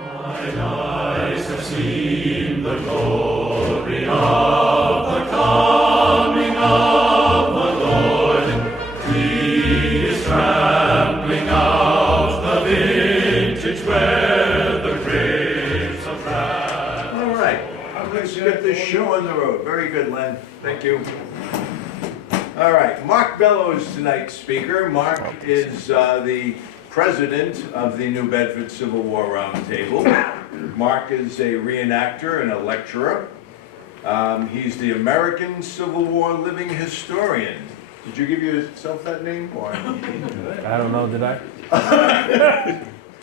Mine eyes have seen the glory of the coming of the Lord. He is trampling out the vintage where the grapes of wrath. All right, let's get this show on the road. Very good, Len. Thank you. All right, Mark Bello is tonight's speaker. Mark is the president of the New Bedford Civil War Roundtable. Mark is a reenactor and a lecturer. He's the American Civil War living historian. Did you give yourself that name? Or? I don't know, did I?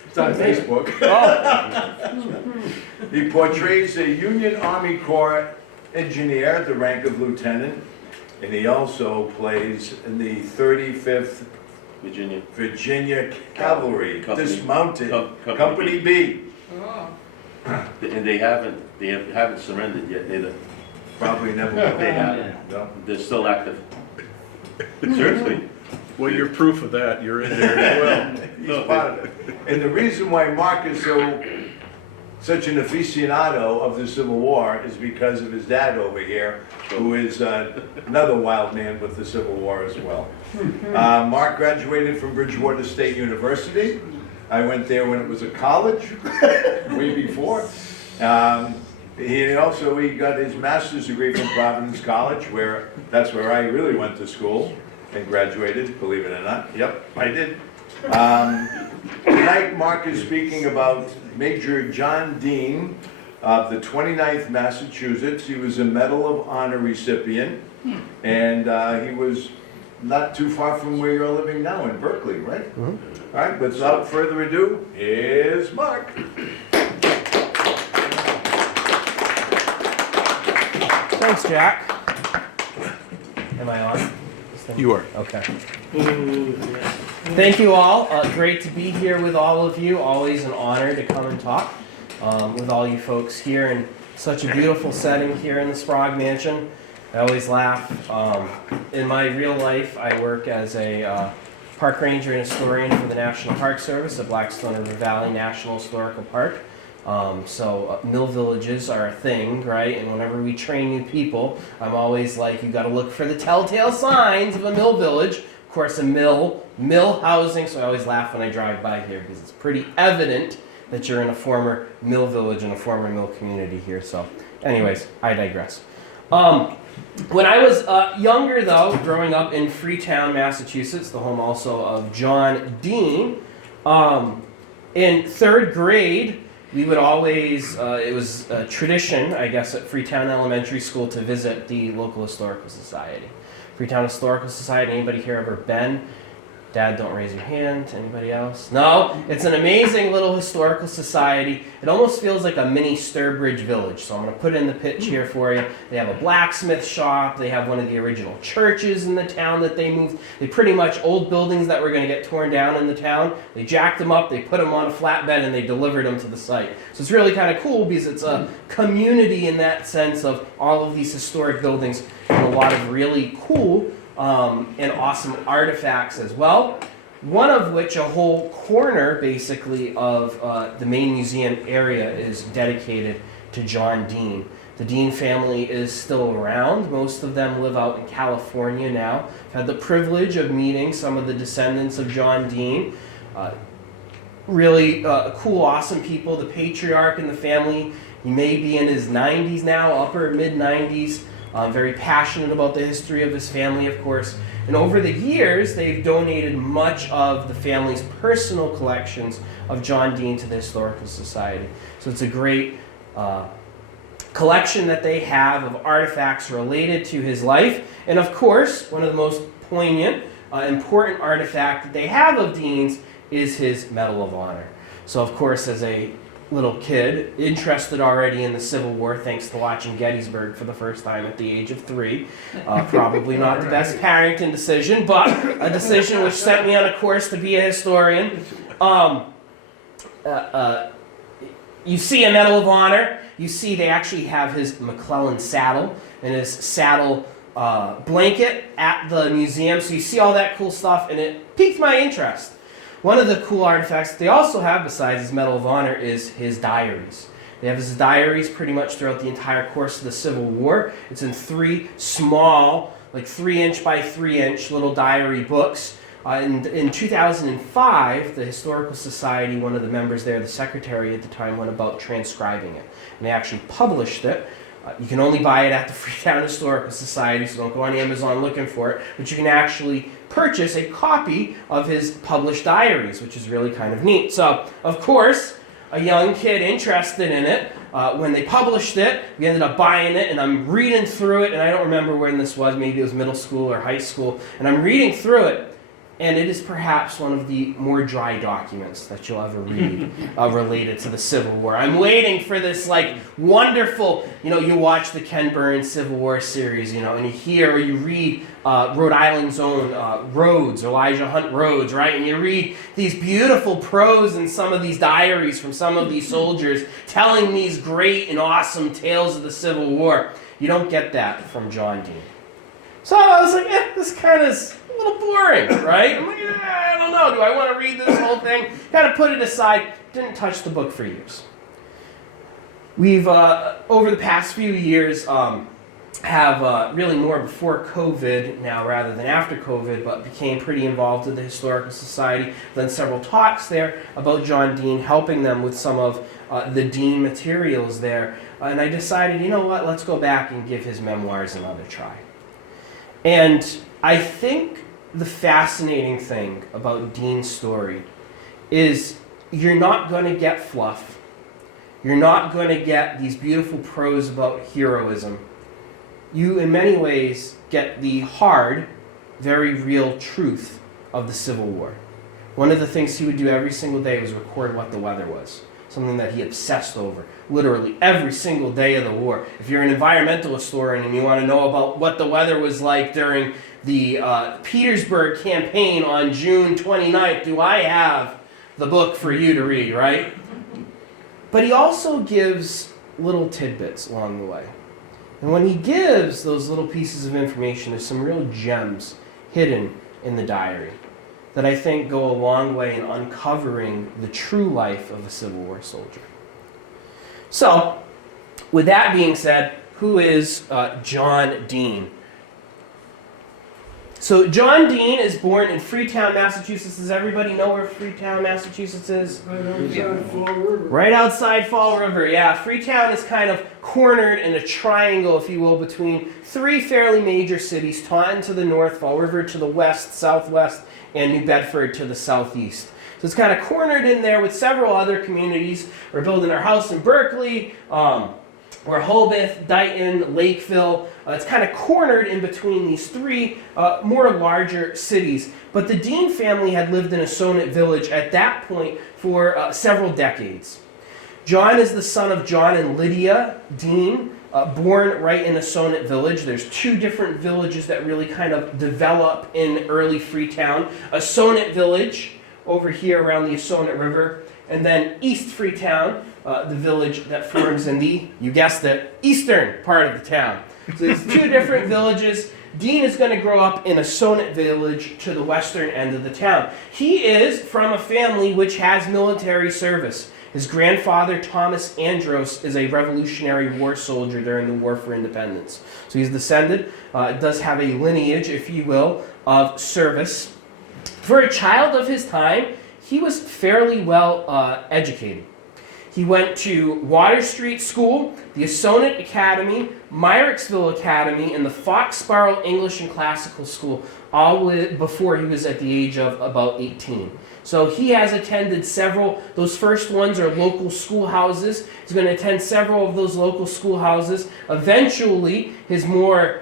It's on Facebook. Oh. He portrays a Union Army Corps engineer at the rank of lieutenant, and he also plays in the 35th Virginia Cavalry, dismounted, Company B. Oh. And they haven't surrendered yet either. Probably never will. They haven't. No. They're still active. Seriously. Well, you're proof of that. You're in there as well. He's part of it. And the reason why Mark is such an aficionado of the Civil War is because of his dad over here, who is another wild man with the Civil War as well. Mark graduated from Bridgewater State University. I went there when it was a college, way before. He got his master's degree from Providence College, that's where I really went to school and graduated, believe it or not. Yep, I did. Tonight, Mark is speaking about Major John Deane of the 29th Massachusetts. He was a Medal of Honor recipient, and he was not too far from where you're living now in Berkeley, right? Mm-hmm. All right, without further ado, here's Mark. Thanks, Jack. Am I on? You are. Okay. Thank you all. Great to be here with all of you. Always an honor to come and talk with all you folks here in such a beautiful setting here in the Sprague Mansion. I always laugh. In my real life, I work as a park ranger and historian for the National Park Service at Blackstone River Valley National Historical Park. So mill villages are a thing, right? And whenever we train new people, I'm always like, you got to look for the telltale signs of a mill village. Of course, a mill housing. So I always laugh when I drive by here because it's pretty evident that you're in a former mill village and a former mill community here. So, anyways, I digress. When I was younger, though, growing up in Freetown, Massachusetts, the home also of John Deane, in third grade, we would always, it was a tradition, I guess, at Freetown Elementary School to visit the local historical society. Freetown Historical Society, anybody here ever been? Dad, don't raise your hand. Anybody else? No? It's an amazing little historical society. It almost feels like a mini Sturbridge village. So I'm going to put in the pitch here for you. They have a blacksmith shop. They have one of the original churches in the town that they moved. They pretty much old buildings that were going to get torn down in the town. They jacked them up, they put them on a flatbed, and they delivered them to the site. So it's really kind of cool because it's a community in that sense of all of these historic buildings and a lot of really cool and awesome artifacts as well. One of which, a whole corner basically of the main museum area is dedicated to John Deane. The Deane family is still around. Most of them live out in California now. I've had the privilege of meeting some of the descendants of John Deane. Really cool, awesome people. The patriarch in the family, he may be in his 90s now, upper mid-90s. Very passionate about the history of his family, of course. And over the years, they've donated much of the family's personal collections of John Deane to the Historical Society. So it's a great collection that they have of artifacts related to his life. And of course, one of the most poignant, important artifact that they have of Deane's is his Medal of Honor. So of course, as a little kid, interested already in the Civil War thanks to watching Gettysburg for the first time at the age of 3. Probably not the best parenting decision, but a decision which set me on a course to be a historian. You see a Medal of Honor. You see they actually have his McClellan saddle and his saddle blanket at the museum. So you see all that cool stuff, and it piqued my interest. one of the cool artifacts that they also have, besides his Medal of Honor, is his diaries. They have his diaries pretty much throughout the entire course of the Civil War. It's in 3 small, like 3-inch by 3-inch little diary books. And in 2005, the Historical Society, one of the members there, the secretary at the time, went about transcribing it. And they actually published it. You can only buy it at the Freetown Historical Society, so don't go on Amazon looking for it. But you can actually purchase a copy of his published diaries, which is really kind of neat. So, of course, a young kid interested in it, when they published it, we ended up buying it, and I'm reading through it, and I don't remember when this was, maybe it was middle school or high school, and I'm reading through it, and it is perhaps one of the more dry documents that you'll ever read related to the Civil War. I'm waiting for this, like, wonderful, you watch the Ken Burns Civil War series, and you hear or you read Rhode Island's own Rhodes, Elijah Hunt Rhodes, right? And you read these beautiful prose in some of these diaries from some of these soldiers telling these great and awesome tales of the Civil War. You don't get that from John Deane. So I was like, this kind of is a little boring, right? I'm like, I don't know. Do I want to read this whole thing? Kind of put it aside. Didn't touch the book for years. We've, over the past few years, have really more before COVID now rather than after COVID, but became pretty involved with the Historical Society. Done several talks there about John Deane, helping them with some of the Deane materials there. And I decided, you know what, let's go back and give his memoirs another try. And I think the fascinating thing about Deane's story is you're not going to get fluff. You're not going to get these beautiful prose about heroism. You, in many ways, get the hard, very real truth of the Civil War. One of the things he would do every single day was record what the weather was. Something that he obsessed over, literally every single day of the war. If you're an environmental historian and you want to know about what the weather was like during the Petersburg campaign on June 29th, do I have the book for you to read, right? But he also gives little tidbits along the way. And when he gives those little pieces of information, there's some real gems hidden in the diary that I think go a long way in uncovering the true life of a Civil War soldier. So, with that being said, who is John Deane? So John Deane is born in Freetown, Massachusetts. Does everybody know where Freetown, Massachusetts is? Right outside Fall River, yeah. Freetown is kind of cornered in a triangle, if you will, between 3 fairly major cities, Taunton to the north, Fall River to the west, southwest, and New Bedford to the southeast. So it's kind of cornered in there with several other communities. We're building our house in Berkeley, we're Hobith, Dighton, Lakeville. It's kind of cornered in between these 3 more larger cities. But the Deane family had lived in Assonet Village at that point for several decades. John is the son of John and Lydia Deane, born right in Assonet Village. There's 2 different villages that really kind of develop in early Freetown. Assonet Village, over here around the Assonet River, and then East Freetown, the village that forms in the, you guessed it, eastern part of the town. So there's 2 different villages. Deane is going to grow up in Assonet Village to the western end of the town. He is from a family which has military service. His grandfather, Thomas Andros, is a Revolutionary War soldier during the War for Independence. So he's descended, does have a lineage, if you will, of service. For a child of his time, he was fairly well educated. He went to Water Street School, the Assonet Academy, Myricksville Academy, and the Foxborough English and Classical School, all before he was at the age of about 18. So he has attended several, those first ones are local schoolhouses. He's going to attend several of those local schoolhouses. Eventually, his more,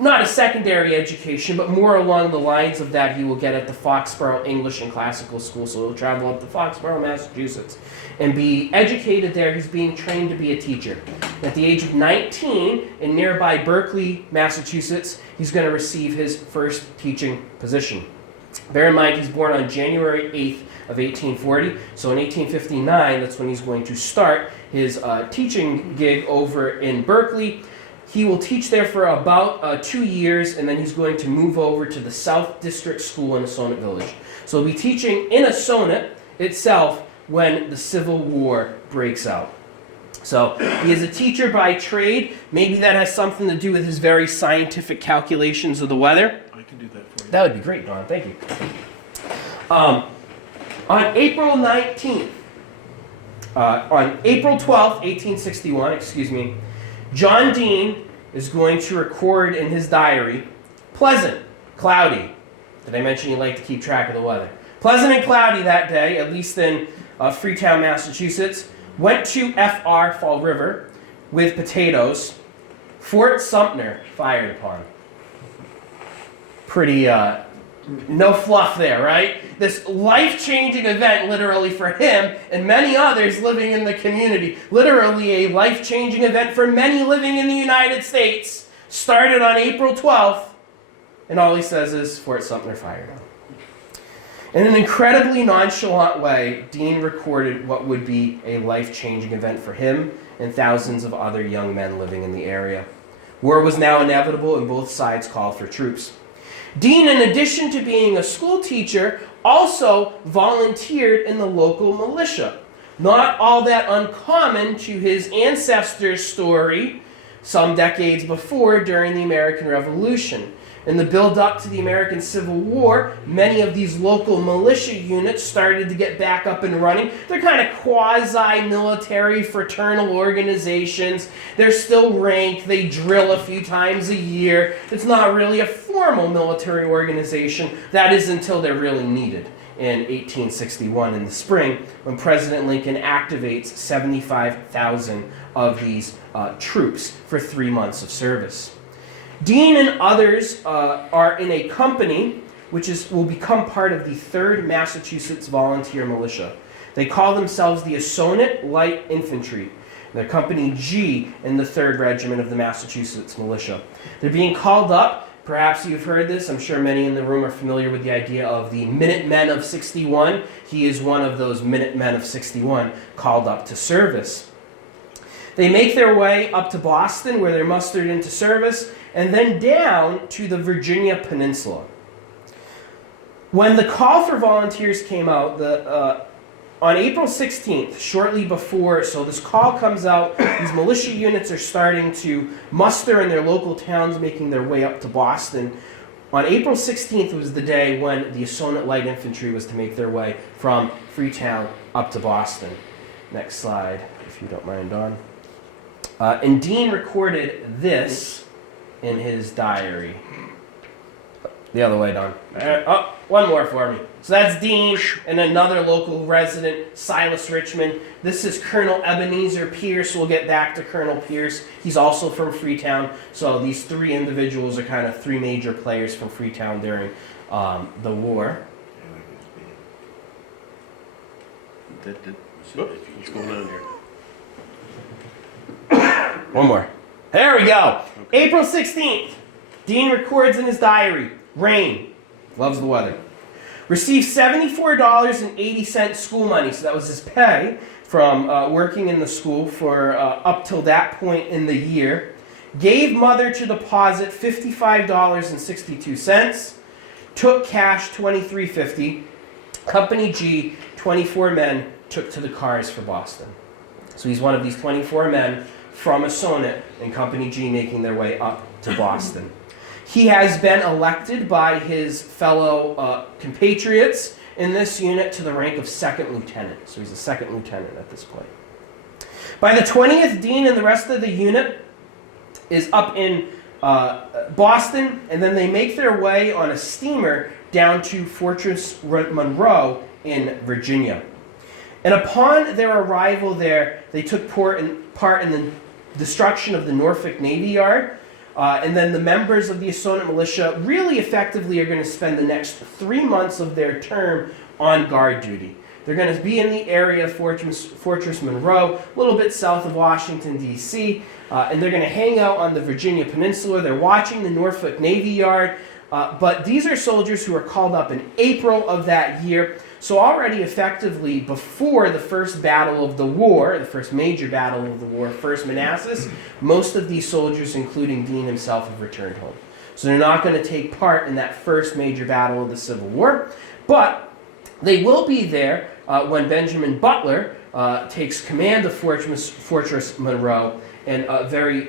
not a secondary education, but more along the lines of that he will get at the Foxborough English and Classical School. So he'll travel up to Foxborough, Massachusetts, and be educated there. He's being trained to be a teacher. At the age of 19, in nearby Berkeley, Massachusetts, he's going to receive his first teaching position. Bear in mind, he's born on January 8th of 1840, so in 1859, that's when he's going to start his teaching gig over in Berkeley. He will teach there for about 2 years, and then he's going to move over to the South District School in Assonet Village. So he'll be teaching in Assonet itself when the Civil War breaks out. So he is a teacher by trade. Maybe that has something to do with his very scientific calculations of the weather. I can do that for you. That would be great, Don. Thank you. On April 19th, on April 12th, 1861, John Deane is going to record in his diary, pleasant, cloudy. Did I mention you like to keep track of the weather? Pleasant and cloudy that day, at least in Freetown, Massachusetts. Went to FR, Fall River, with potatoes. Fort Sumter fired upon. Pretty, no fluff there, right? This life-changing event, literally, for him and many others living in the community. Literally a life-changing event for many living in the United States. Started on April 12th, and all he says is, Fort Sumter fired on. In an incredibly nonchalant way, Deane recorded what would be a life-changing event for him and thousands of other young men living in the area. War was now inevitable, and both sides called for troops. Deane, in addition to being a school teacher, also volunteered in the local militia. Not all that uncommon to his ancestors' story some decades before during the American Revolution. In the build-up to the American Civil War, many of these local militia units started to get back up and running. They're kind of quasi-military fraternal organizations. They're still ranked. They drill a few times a year. It's not really a formal military organization. That is until they're really needed in 1861 in the spring, when President Lincoln activates 75,000 of these troops for 3 months of service. Deane and others are in a company which will become part of the 3rd Massachusetts Volunteer Militia. They call themselves the Assonet Light Infantry. They're Company G in the 3rd Regiment of the Massachusetts Militia. They're being called up. Perhaps you've heard this. I'm sure many in the room are familiar with the idea of the Minutemen of 61. He is one of those Minutemen of 61 called up to service. They make their way up to Boston, where they're mustered into service, and then down to the Virginia Peninsula. When the call for volunteers came out, on April 16th, shortly before, so this call comes out, these militia units are starting to muster in their local towns, making their way up to Boston. On April 16th was the day when the Assonet Light Infantry was to make their way from Freetown up to Boston. Next slide, if you don't mind, Don. And Deane recorded this in his diary. The other way, Don. One more for me. So that's Deane and another local resident, Silas Richmond. This is Colonel Ebenezer Pierce. We'll get back to Colonel Pierce. He's also from Freetown. So these 3 individuals are kind of 3 major players from Freetown during the war. What's going on here? One more. There we go. Okay. April 16th. Deane records in his diary. Rain. Loves the weather. Received $74.80 school money. So that was his pay from working in the school for up till that point in the year. Gave mother to deposit $55.62. Took cash $23.50. Company G, 24 men, took to the cars for Boston. So he's one of these 24 men from Assonet and Company G making their way up to Boston. He has been elected by his fellow compatriots in this unit to the rank of 2nd lieutenant. So he's a 2nd lieutenant at this point. By the 20th, Deane and the rest of the unit is up in Boston, and then they make their way on a steamer down to Fortress Monroe in Virginia. And upon their arrival there, they took part in the destruction of the Norfolk Navy Yard. And then the members of the Assonet Militia really effectively are going to spend the next 3 months of their term on guard duty. They're going to be in the area of Fortress Monroe, a little bit south of Washington, D.C., and they're going to hang out on the Virginia Peninsula. They're watching the Norfolk Navy Yard. But these are soldiers who are called up in April of that year. So already effectively before the first battle of the war, the first major battle of the war, First Manassas, most of these soldiers, including Deane himself, have returned home. So they're not going to take part in that first major battle of the Civil War. But they will be there when Benjamin Butler takes command of Fortress Monroe and very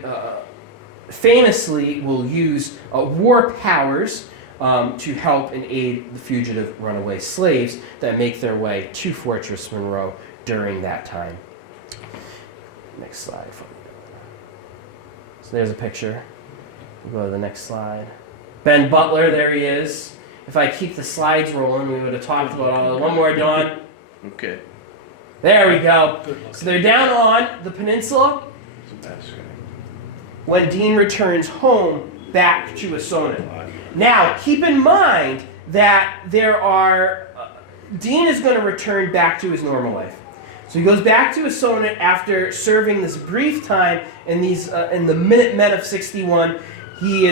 famously will use war powers to help and aid the fugitive runaway slaves that make their way to Fortress Monroe during that time. Next slide. So there's a picture. We'll go to the next slide. Ben Butler, there he is. If I keep the slides rolling, we would have talked about all. One more, Don. Okay. There we go. So they're down on the peninsula when Deane returns home back to Assonet. Now, keep in mind that Deane is going to return back to his normal life. So he goes back to Assonet after serving this brief time in the Minutemen of 61. He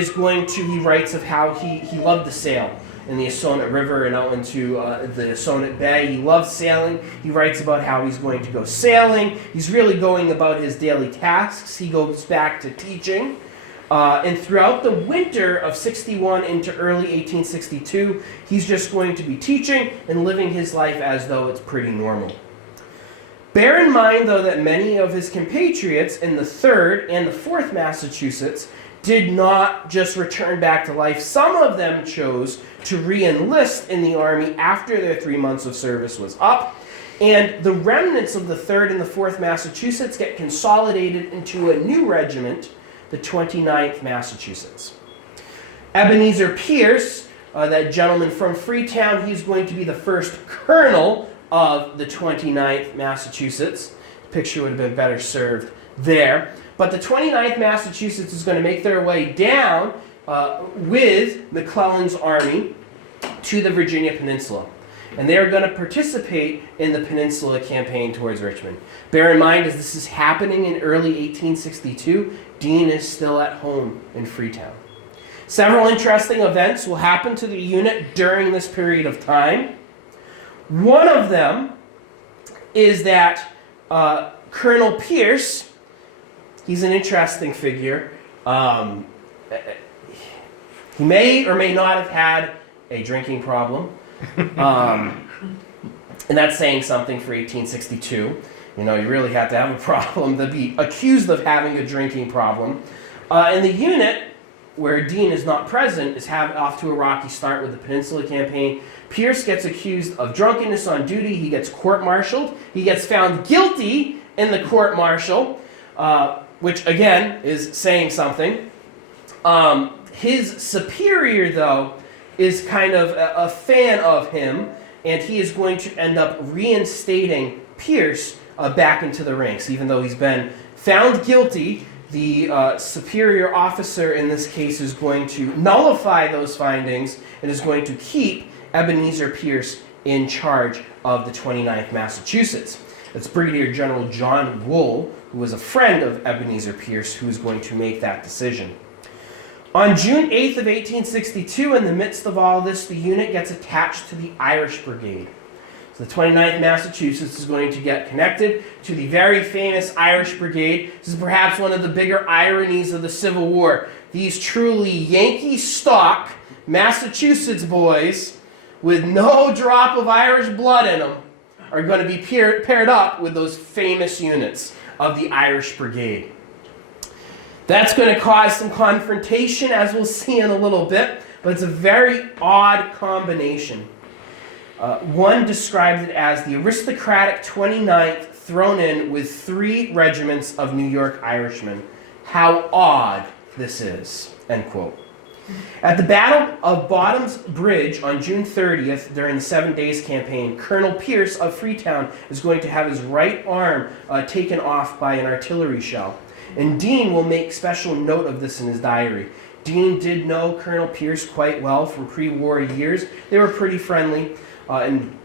writes of how he loved to sail in the Assonet River and out into the Assonet Bay. He loves sailing. He writes about how he's going to go sailing. He's really going about his daily tasks. He goes back to teaching. And throughout the winter of 61 into early 1862, he's just going to be teaching and living his life as though it's pretty normal. Bear in mind, though, that many of his compatriots in the 3rd and the 4th Massachusetts did not just return back to life. Some of them chose to re-enlist in the Army after their 3 months of service was up. And the remnants of the 3rd and the 4th Massachusetts get consolidated into a new regiment, the 29th Massachusetts. Ebenezer Pierce, that gentleman from Freetown, he's going to be the first colonel of the 29th Massachusetts. The picture would have been better served there. But the 29th Massachusetts is going to make their way down with McClellan's army to the Virginia Peninsula. And they are going to participate in the Peninsula Campaign towards Richmond. Bear in mind, as this is happening in early 1862, Deane is still at home in Freetown. Several interesting events will happen to the unit during this period of time. One of them is that Colonel Pierce, he's an interesting figure. He may or may not have had a drinking problem. And that's saying something for 1862. You know, you really had to have a problem to be accused of having a drinking problem. And the unit, where Deane is not present, is off to a rocky start with the Peninsula Campaign. Pierce gets accused of drunkenness on duty. He gets court-martialed. He gets found guilty in the court-martial, which, again, is saying something. His superior, though, is kind of a fan of him, and he is going to end up reinstating Pierce back into the ranks. Even though he's been found guilty, the superior officer in this case is going to nullify those findings and is going to keep Ebenezer Pierce in charge of the 29th Massachusetts. It's Brigadier General John Wool, who was a friend of Ebenezer Pierce, who is going to make that decision. On June 8th of 1862, in the midst of all this, the unit gets attached to the Irish Brigade. So the 29th Massachusetts is going to get connected to the very famous Irish Brigade. This is perhaps one of the bigger ironies of the Civil War. These truly Yankee stock Massachusetts boys with no drop of Irish blood in them are going to be paired up with those famous units of the Irish Brigade. That's going to cause some confrontation, as we'll see in a little bit, but it's a very odd combination. One describes it as the aristocratic 29th thrown in with 3 regiments of New York Irishmen. How odd this is, end quote. At the Battle of Bottom's Bridge on June 30th, during the 7 Days Campaign, Colonel Pierce of Freetown is going to have his right arm taken off by an artillery shell. And Deane will make special note of this in his diary. Deane did know Colonel Pierce quite well from pre-war years. They were pretty friendly. And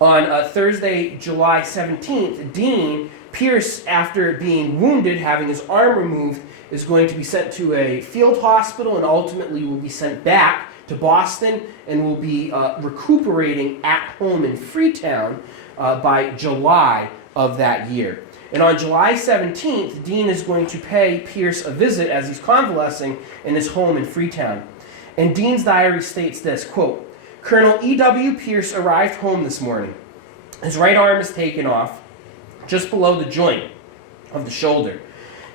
on Thursday, July 17th, Pierce, after being wounded, having his arm removed, is going to be sent to a field hospital and ultimately will be sent back to Boston and will be recuperating at home in Freetown by July of that year. And on July 17th, Deane is going to pay Pierce a visit as he's convalescing in his home in Freetown. And Deane's diary states this, quote, "Colonel E.W. Pierce arrived home this morning. His right arm is taken off, just below the joint of the shoulder.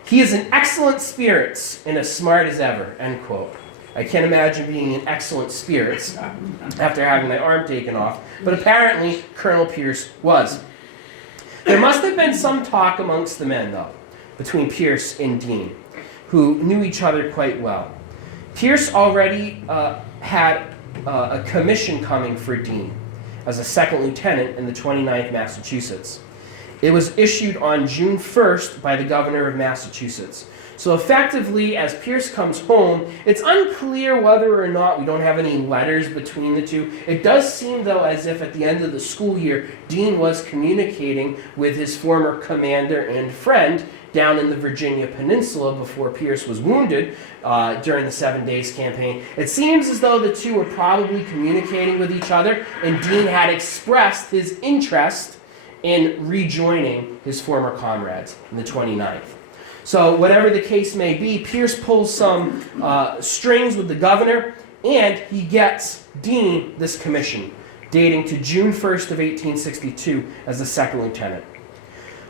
He is in excellent spirits and as smart as ever," end quote. I can't imagine being in excellent spirits after having my arm taken off, but apparently Colonel Pierce was. There must have been some talk amongst the men, though, between Pierce and Deane, who knew each other quite well. Pierce already had a commission coming for Deane as a second lieutenant in the 29th Massachusetts. It was issued on June 1st by the governor of Massachusetts. So effectively, as Pierce comes home, it's unclear whether or not we don't have any letters between the two. It does seem, though, as if at the end of the school year, Deane was communicating with his former commander and friend down in the Virginia Peninsula before Pierce was wounded during the 7 Days Campaign. It seems as though the two were probably communicating with each other, and Deane had expressed his interest in rejoining his former comrades in the 29th. So whatever the case may be, Pierce pulls some strings with the governor, and he gets Deane this commission, dating to June 1st of 1862 as a second lieutenant.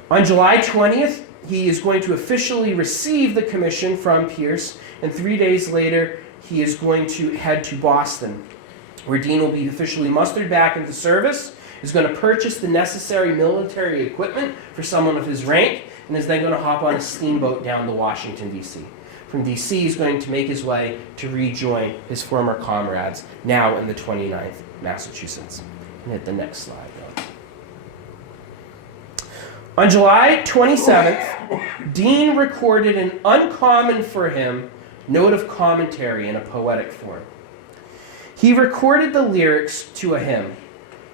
On July 20th, he is going to officially receive the commission from Pierce, and 3 days later, he is going to head to Boston, where Deane will be officially mustered back into service, is going to purchase the necessary military equipment for someone of his rank, and is then going to hop on a steamboat down to Washington, D.C. From D.C., he's going to make his way to rejoin his former comrades, now in the 29th Massachusetts. And hit the next slide, though. On July 27th, Deane recorded an uncommon for him note of commentary in a poetic form. He recorded the lyrics to a hymn.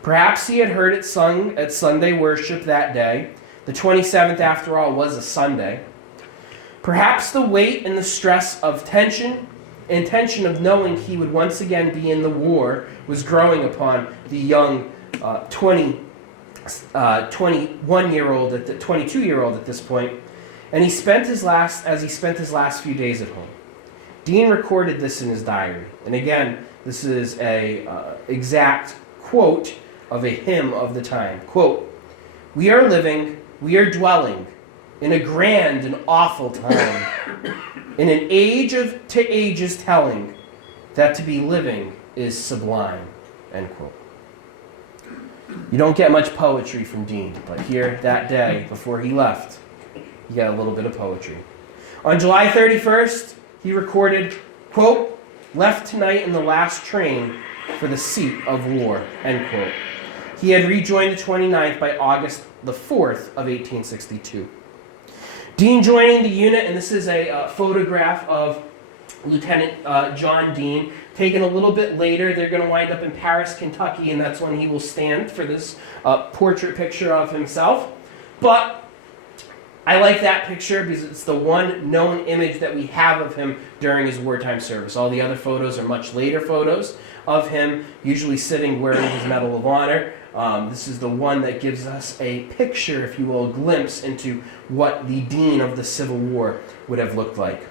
Perhaps he had heard it sung at Sunday worship that day. The 27th, after all, was a Sunday. Perhaps the weight and the stress of tension of knowing he would once again be in the war was growing upon the young 22-year-old at this point, and he spent his last few days at home. Deane recorded this in his diary, and again, this is a exact quote of a hymn of the time. Quote, "We are living, we are dwelling in a grand and awful time, in an age to ages telling that to be living is sublime," end quote. You don't get much poetry from Deane, but here that day before he left, you got a little bit of poetry. On July 31st, he recorded, quote, "Left tonight in the last train for the seat of war," end quote. He had rejoined the 29th by August the 4th of 1862. Deane joining the unit, and this is a photograph of Lieutenant John Deane, taken a little bit later. They're going to wind up in Paris, Kentucky, and that's when he will stand for this portrait picture of himself. But I like that picture because it's the one known image that we have of him during his wartime service. All the other photos are much later photos of him, usually sitting wearing his Medal of Honor. This is the one that gives us a picture, if you will, a glimpse into what the Deane of the Civil War would have looked like.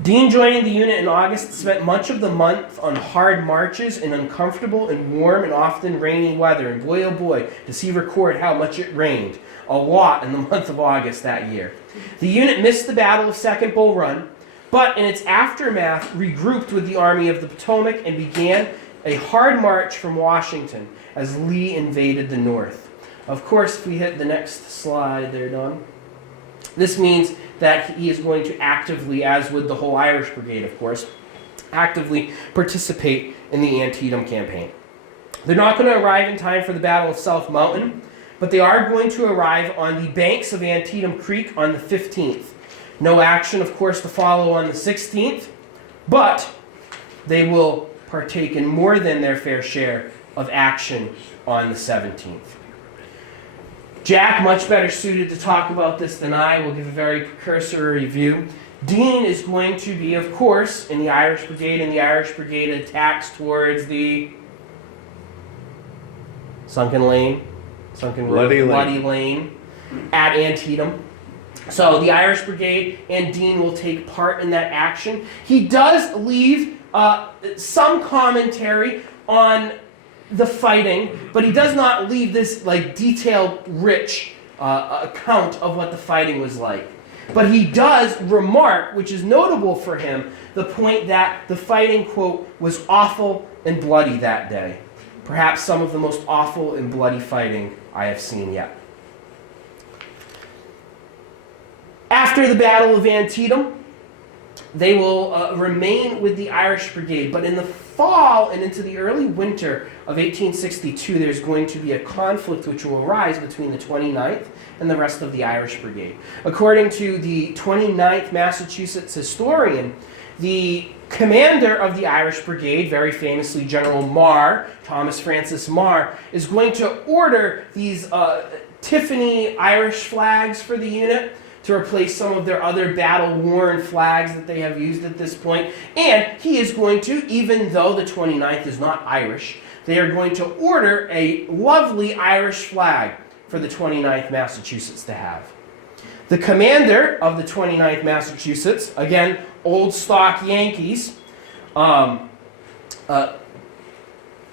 Deane, joining the unit in August, spent much of the month on hard marches in uncomfortable and warm and often rainy weather. And boy, oh boy, does he record how much it rained. A lot in the month of August that year. The unit missed the Battle of Second Bull Run, but in its aftermath regrouped with the Army of the Potomac and began a hard march from Washington as Lee invaded the North. Of course, if we hit the next slide there, Don, this means that he is going to actively, as would the whole Irish Brigade, of course, actively participate in the Antietam campaign. They're not going to arrive in time for the Battle of South Mountain, but they are going to arrive on the banks of Antietam Creek on the 15th. No action, of course, to follow on the 16th, but they will partake in more than their fair share of action on the 17th. Jack, much better suited to talk about this than I, will give a very cursory review. Deane is going to be, of course, in the Irish Brigade, and the Irish Brigade attacks towards the Bloody Lane at Antietam. So the Irish Brigade and Deane will take part in that action. He does leave some commentary on the fighting, but he does not leave this like detailed, rich account of what the fighting was like. But he does remark, which is notable for him, the point that the fighting, quote, was awful and bloody that day. Perhaps some of the most awful and bloody fighting I have seen yet. After the Battle of Antietam, they will remain with the Irish Brigade, but in the fall and into the early winter of 1862, there's going to be a conflict which will arise between the 29th and the rest of the Irish Brigade. According to the 29th Massachusetts historian, the commander of the Irish Brigade, very famously General Marr, Thomas Francis Marr, is going to order these Tiffany Irish flags for the unit to replace some of their other battle-worn flags that they have used at this point. And he is going to, even though the 29th is not Irish, they are going to order a lovely Irish flag for the 29th Massachusetts to have. The commander of the 29th Massachusetts, again, old stock Yankees, Colonel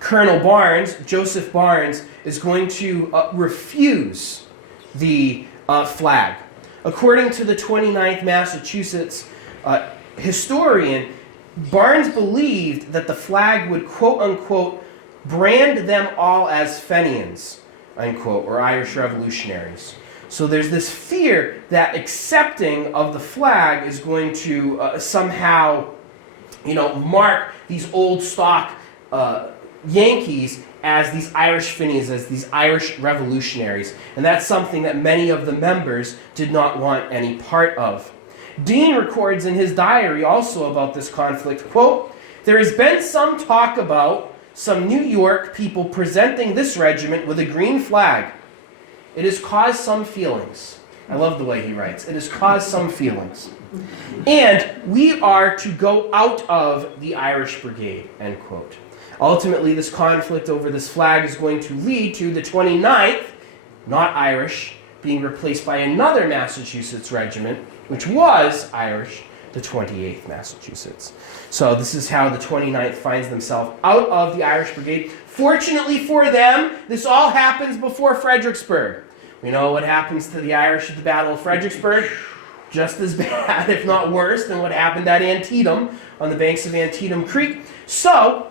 Barnes, Joseph Barnes, is going to refuse the flag. According to the 29th Massachusetts historian, Barnes believed that the flag would, quote-unquote, brand them all as Fenians, unquote, or Irish revolutionaries. So there's this fear that accepting of the flag is going to somehow, mark these old stock Yankees as these Irish Fenians, as these Irish revolutionaries. And that's something that many of the members did not want any part of. Deane records in his diary also about this conflict, quote, "There has been some talk about some New York people presenting this regiment with a green flag. It has caused some feelings." I love the way he writes. It has caused some feelings. "And we are to go out of the Irish Brigade," end quote. Ultimately, this conflict over this flag is going to lead to the 29th, not Irish, being replaced by another Massachusetts regiment, which was Irish, the 28th Massachusetts. So this is how the 29th finds themselves out of the Irish Brigade. Fortunately for them, this all happens before Fredericksburg. We know what happens to the Irish at the Battle of Fredericksburg. Just as bad, if not worse, than what happened at Antietam, on the banks of Antietam Creek. So,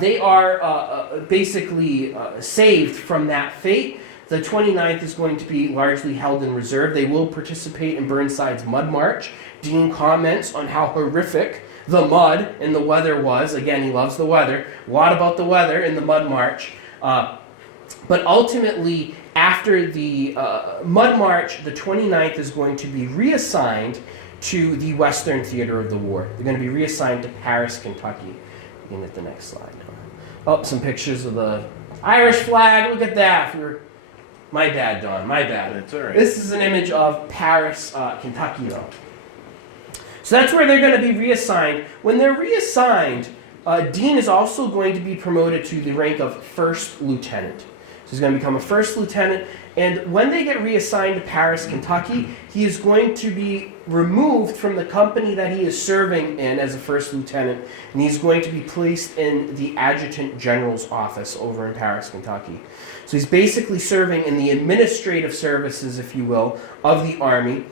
they are basically saved from that fate. The 29th is going to be largely held in reserve. They will participate in Burnside's Mud March. Deane comments on how horrific the mud and the weather was. Again, he loves the weather. A lot about the weather in the Mud March. But ultimately, after the Mud March, the 29th is going to be reassigned to the Western Theater of the War. They're going to be reassigned to Paris, Kentucky. Looking at the next slide. Oh, some pictures of the Irish flag. Look at that. My bad, Don. My bad. That's all right. This is an image of Paris, Kentucky, though. So that's where they're going to be reassigned. When they're reassigned, Deane is also going to be promoted to the rank of first lieutenant. So he's going to become a first lieutenant. And when they get reassigned to Paris, Kentucky, he is going to be removed from the company that he is serving in as a first lieutenant, and he's going to be placed in the adjutant general's office over in Paris, Kentucky. So he's basically serving in the administrative services, if you will, of the Army.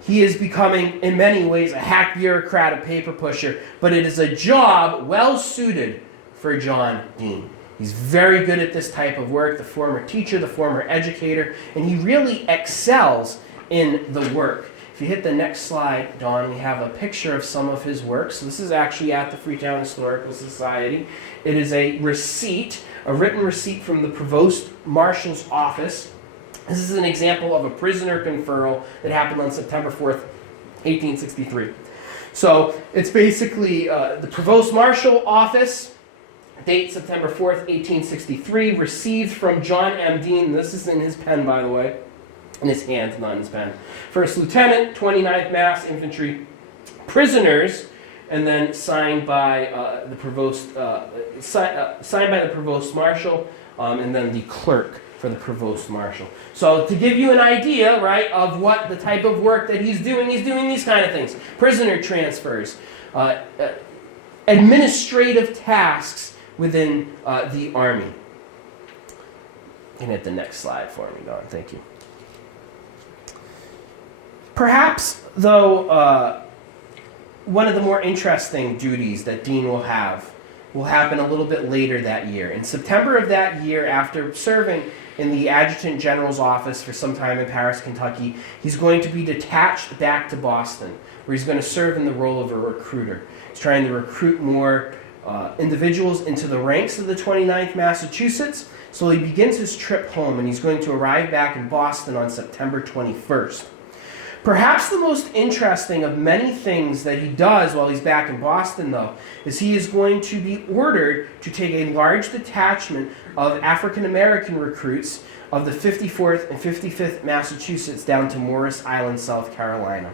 He is becoming, in many ways, a hack bureaucrat, a paper pusher, but it is a job well suited for John Deane. He's very good at this type of work, the former teacher, the former educator, and he really excels in the work. If you hit the next slide, Don, we have a picture of some of his work. So this is actually at the Freetown Historical Society. It is a receipt, a written receipt from the Provost Marshal's office. This is an example of a prisoner conferral that happened on September 4th, 1863. So it's basically the Provost Marshal office, date September 4th, 1863, received from John M. Deane. This is in his pen, by the way. In his hand, not in his pen. First Lieutenant, 29th Mass Infantry, prisoners, and then signed by the provost, signed by the provost marshal, and then the clerk for the provost marshal. So to give you an idea, right, of what the type of work that he's doing these kind of things: prisoner transfers, administrative tasks within the army. You can hit the next slide for me, Don. Thank you. Perhaps, though, one of the more interesting duties that Deane will have will happen a little bit later that year. In September of that year, after serving in the Adjutant General's office for some time in Paris, Kentucky, he's going to be detached back to Boston, where he's going to serve in the role of a recruiter. He's trying to recruit more individuals into the ranks of the 29th Massachusetts. So he begins his trip home, and he's going to arrive back in Boston on September 21st. Perhaps the most interesting of many things that he does while he's back in Boston, though, is he is going to be ordered to take a large detachment of African American recruits of the 54th and 55th Massachusetts down to Morris Island, South Carolina.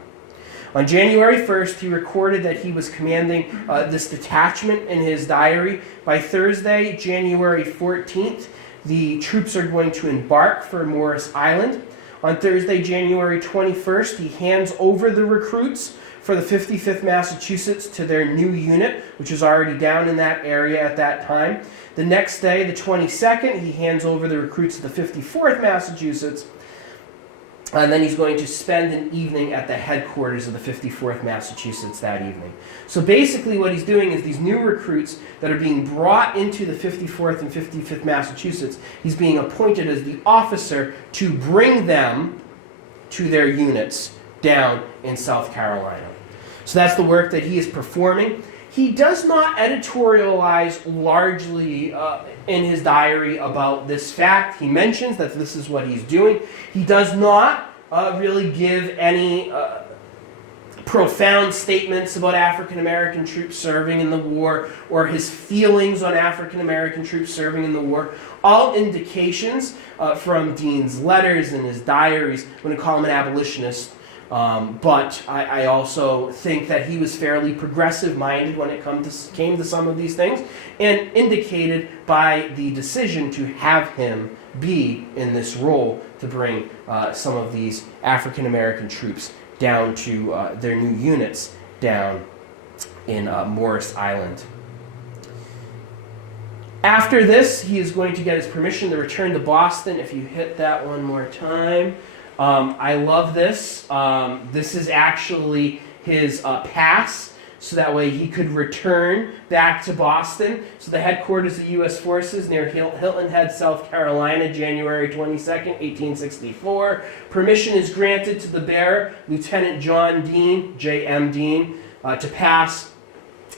On January 1st, he recorded that he was commanding this detachment in his diary. By Thursday, January 14th, the troops are going to embark for Morris Island. On Thursday, January 21st, he hands over the recruits for the 55th Massachusetts to their new unit, which is already down in that area at that time. The next day, the 22nd, he hands over the recruits to the 54th Massachusetts. And then he's going to spend an evening at the headquarters of the 54th Massachusetts that evening. So basically what he's doing is these new recruits that are being brought into the 54th and 55th Massachusetts, he's being appointed as the officer to bring them to their units down in South Carolina. So that's the work that he is performing. He does not editorialize largely in his diary about this fact. He mentions that this is what he's doing. He does not really give any profound statements about African American troops serving in the war or his feelings on African American troops serving in the war. All indications from Deane's letters and his diaries, I'm going to call him an abolitionist. But I also think that he was fairly progressive-minded when it came to some of these things, and indicated by the decision to have him be in this role to bring some of these African-American troops down to their new units down in Morris Island. After this, he is going to get his permission to return to Boston. If you hit that one more time. I love this. This is actually his pass, so that way he could return back to Boston. So the headquarters of U.S. Forces near Hilton Head, South Carolina, January 22nd, 1864. Permission is granted to the bearer, Lieutenant John Deane, J.M. Deane, to pass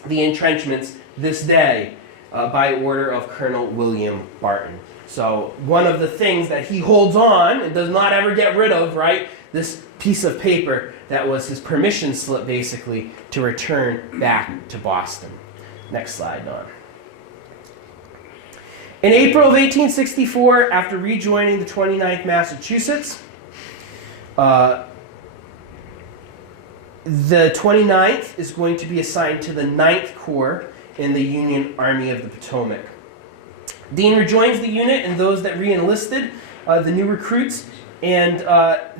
the entrenchments this day by order of Colonel William Barton. So one of the things that he holds on and does not ever get rid of, right, this piece of paper that was his permission slip, basically, to return back to Boston. Next slide, Don. In April of 1864, after rejoining the 29th Massachusetts, the 29th is going to be assigned to the 9th Corps in the Union Army of the Potomac. Deane rejoins the unit and those that re-enlisted, the new recruits, and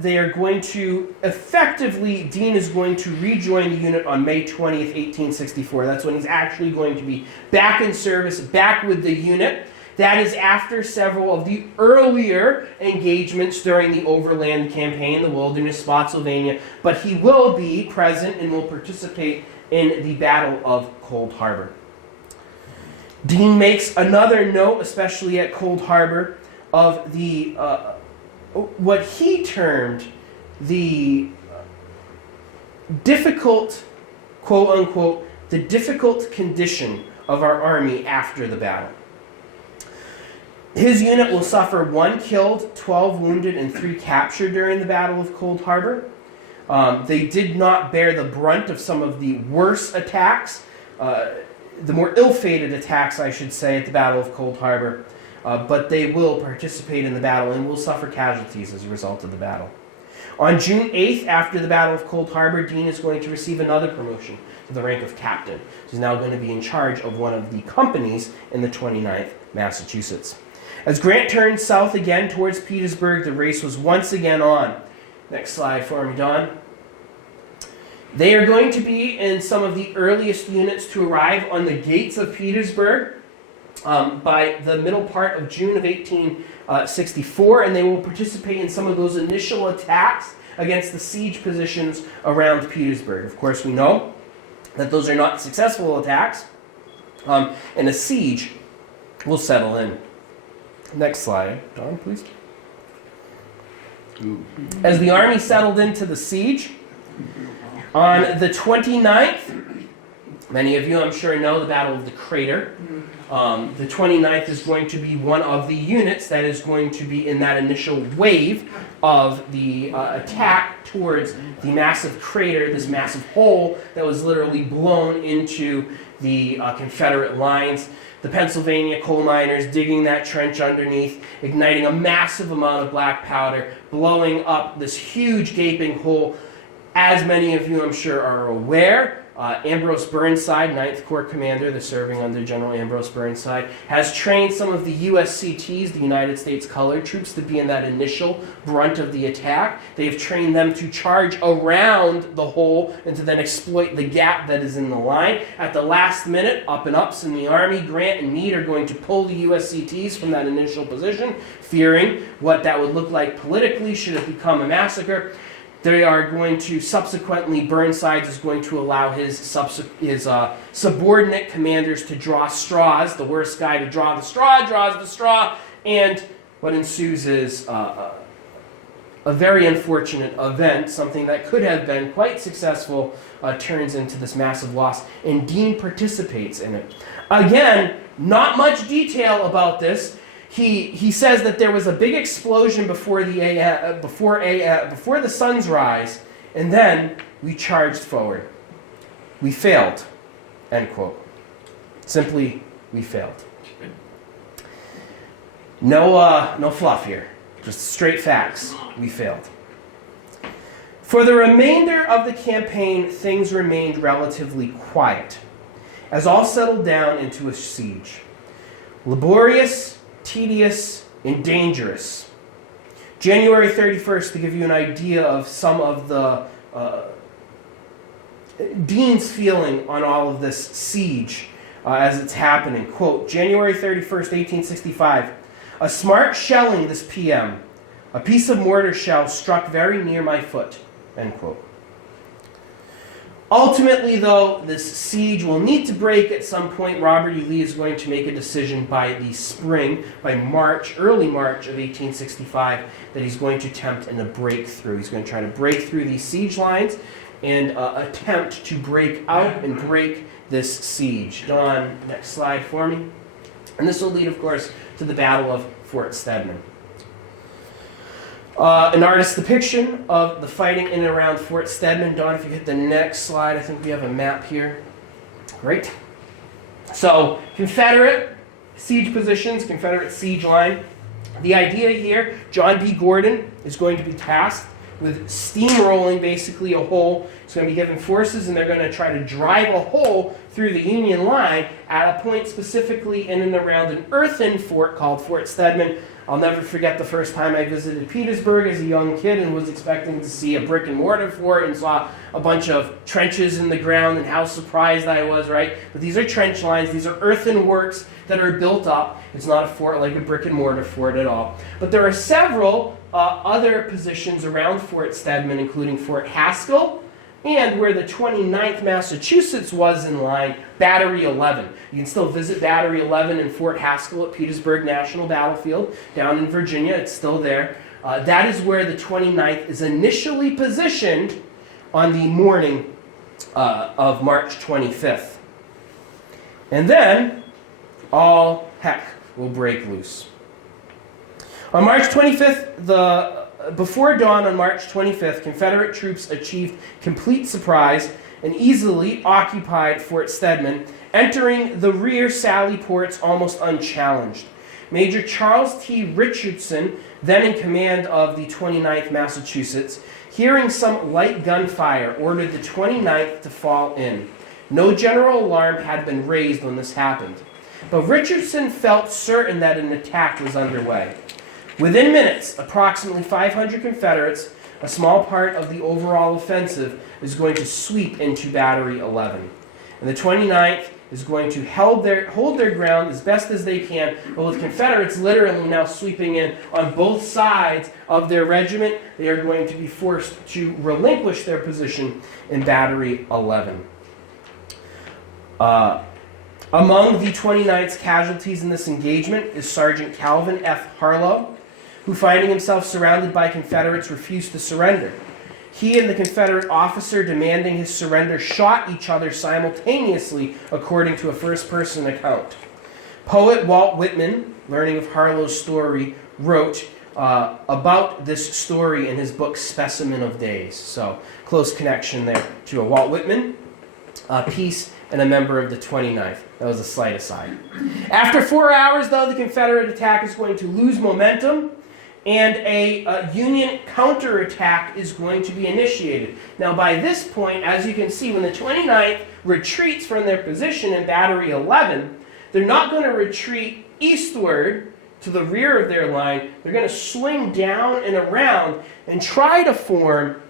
they are going to effectively, Deane is going to rejoin the unit on May 20th, 1864. That's when he's actually going to be back in service, back with the unit. That is after several of the earlier engagements during the Overland Campaign, the Wilderness, Spotsylvania, but he will be present and will participate in the Battle of Cold Harbor. Deane makes another note, especially at Cold Harbor, of the what he termed the difficult, quote unquote, the difficult condition of our army after the battle. His unit will suffer 1 killed, 12 wounded, and 3 captured during the Battle of Cold Harbor. They did not bear the brunt of some of the worst attacks, the more ill-fated attacks, I should say, at the Battle of Cold Harbor, but they will participate in the battle and will suffer casualties as a result of the battle. On June 8th, after the Battle of Cold Harbor, Deane is going to receive another promotion to the rank of captain. He's now going to be in charge of one of the companies in the 29th Massachusetts. As Grant turned south again towards Petersburg, the race was once again on. Next slide for me, Don. They are going to be in some of the earliest units to arrive on the gates of Petersburg by the middle part of June of 1864, and they will participate in some of those initial attacks against the siege positions around Petersburg. Of course, we know that those are not successful attacks, and a siege will settle in. Next slide, Don, please. As the army settled into the siege, on the 29th, many of you I'm sure know the Battle of the Crater. The 29th is going to be one of the units that is going to be in that initial wave of the attack towards the massive crater, this massive hole that was literally blown into the Confederate lines. The Pennsylvania coal miners digging that trench underneath, igniting a massive amount of black powder, blowing up this huge gaping hole. As many of you I'm sure are aware, Ambrose Burnside, 9th Corps commander, the serving under General Ambrose Burnside, has trained some of the USCTs, the United States Colored Troops, to be in that initial brunt of the attack. They've trained them to charge around the hole and to then exploit the gap that is in the line. At the last minute, up and ups in the Army, Grant and Meade are going to pull the USCTs from that initial position, fearing what that would look like politically should it become a massacre. They are going to subsequently, Burnside is going to allow his subordinate commanders to draw straws. The worst guy to draw the straw draws the straw, and what ensues is a very unfortunate event. Something that could have been quite successful turns into this massive loss, and Deane participates in it. Again, not much detail about this. He says that there was a big explosion before the sun's rise, and then we charged forward. We failed. End quote. Simply, we failed. No fluff here. Just straight facts. We failed. For the remainder of the campaign, things remained relatively quiet, as all settled down into a siege. Laborious, tedious, and dangerous. January 31st, to give you an idea of some of the Deane's feeling on all of this siege as it's happening. Quote, January 31st, 1865, a smart shelling this PM. A piece of mortar shell struck very near my foot. End quote. Ultimately, though, this siege will need to break at some point. Robert E. Lee is going to make a decision by the spring, by March, early March of 1865, that he's going to attempt a breakthrough. He's going to try to break through these siege lines and attempt to break out and break this siege. Don, next slide for me. And this will lead, of course, to the Battle of Fort Stedman. An artist's depiction of the fighting in and around Fort Stedman. Don, if you hit the next slide, I think we have a map here. Great. So, Confederate siege positions, Confederate siege line. The idea here, John B. Gordon is going to be tasked with steamrolling basically a hole. He's going to be given forces, and they're going to try to drive a hole through the Union line at a point specifically in and around an earthen fort called Fort Stedman. I'll never forget the first time I visited Petersburg as a young kid and was expecting to see a brick and mortar fort and saw a bunch of trenches in the ground, and how surprised I was, right? But these are trench lines. These are earthen works that are built up. It's not a fort like a brick and mortar fort at all. But there are several other positions around Fort Stedman, including Fort Haskell, and where the 29th Massachusetts was in line, Battery 11. You can still visit Battery 11 in Fort Haskell at Petersburg National Battlefield down in Virginia. It's still there. That is where the 29th is initially positioned on the morning of March 25th. And then all heck will break loose. On March 25th, before dawn on March 25th, Confederate troops achieved complete surprise and easily occupied Fort Stedman, entering the rear sally ports almost unchallenged. Major Charles T. Richardson, then in command of the 29th Massachusetts, hearing some light gunfire, ordered the 29th to fall in. No general alarm had been raised when this happened, but Richardson felt certain that an attack was underway. Within minutes, approximately 500 Confederates, a small part of the overall offensive, is going to sweep into Battery 11. And the 29th is going to hold their ground as best as they can, but with Confederates literally now sweeping in on both sides of their regiment, they are going to be forced to relinquish their position in Battery 11. Among the 29th's casualties in this engagement is Sergeant Calvin F. Harlow, who, finding himself surrounded by Confederates, refused to surrender. He and the Confederate officer demanding his surrender shot each other simultaneously, according to a first-person account. Poet Walt Whitman, learning of Harlow's story, wrote about this story in his book Specimen of Days. So, close connection there to a Walt Whitman piece and a member of the 29th. That was a slight aside. After 4 hours, though, the Confederate attack is going to lose momentum, and a Union counterattack is going to be initiated. Now, by this point, as you can see, when the 29th retreats from their position in Battery 11, they're not going to retreat eastward to the rear of their line. They're going to swing down and around and try to form